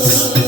love.